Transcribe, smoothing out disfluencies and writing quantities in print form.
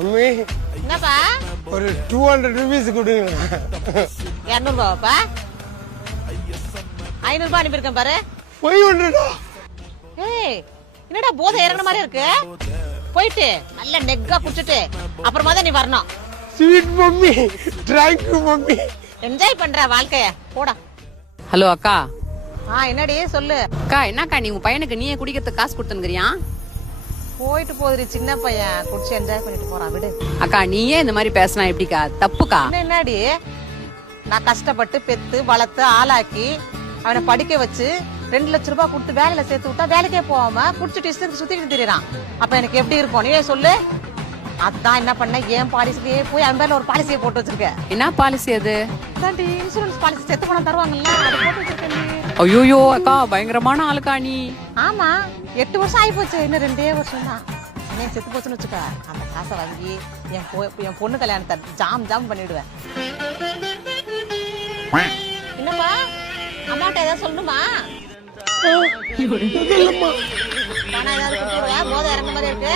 அம்மி என்னப்பா ஒரு 200 rupees கொடுங்க. 200 ரூபாப்பா 500 ரூபாய் அனுப்பியிருக்கேன் பாரு. 500. ஏய் என்னடா போதை இறங்குன மாதிரி இருக்கு. போயிட்டு நல்ல நெக்கா குடிச்சிட்டு அப்புறமா தான் நீ வரணும். Sweet mummy, thank you mummy. Enjoy பண்ற வாழ்க்கைய போடா. ஹலோ அக்கா. என்னடி சொல்லு. அக்கா என்னக்கா நீ உன் பையனுக்கு நீயே குடிக்கிறதுக்கு காசு கொடுத்துங்கிறியா? போயிட்டு போதுரி சின்ன பையன் குடிச்சு என்ஜாய் பண்ணிட்டு போறான் விடு. அக்கா நீயே இந்த மாதிரி பேசினா எப்படிக்கா? தப்புக்கா. என்னடி நான் கஷ்டப்பட்டு பெத்து வளர்த்து ஆளாக்கி அவனை படிக்க வச்சு 2 லட்சம் ரூபாய் கொடுத்து வேலையில சேர்த்து விட்டா வேலைக்கே போகாம குடிச்சிட்டு இஷ்டத்துக்கு சுத்திட்டு திரியறான். அப்ப எனக்கு எப்படி இருக்கும் நீயே சொல்லு. அதான் என்ன பண்ண ஏன் பாலிசிக்கே போய் அவன் பேர்ல ஒரு பாலிசியை போட்டு வச்சிருக்கேன். என்ன பாலிசி அது? இன்சூரன்ஸ் பாலிசி செத்து பணம் தருவாங்கல்ல அது போட்டு வச்சிருக்கேன். ஐயோ அக்கா பயங்கரமான ஆளுக்கா நீ. ஆமா 8 வருஷம் ஆகி போச்சு இன்னும் 2 வருஷம் தான். நீ செத்து போச்சுன்னு வச்சுக்க அந்த காசை வாங்கி என் பொண்ணு கல்யாணத்தை ஜாம் பண்ணிடுவேன். என்னப்பா அம்மாட்ட ஏதாவது சொல்லணுமா? பணம் ஏதாவது கொடுத்துருவா போதை இறங்க மாதிரி இருக்கு.